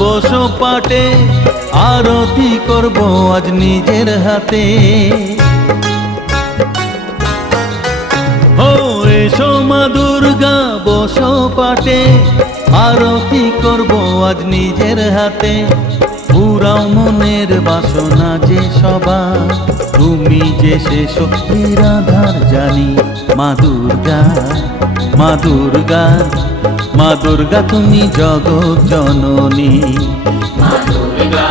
বসো পাটে, আরতি করব আজ নিজের হাতে। ও এসো মা দুর্গা বসো পাটে, আরতি করব আজ নিজের হাতে। পুরাও মনের বাসনা যে সবার, তুমি যে সে শক্তির আধার জানি। মা দুর্গা, মা দুর্গা, মা দুর্গা তুমি জগৎ জননী। মা দুর্গা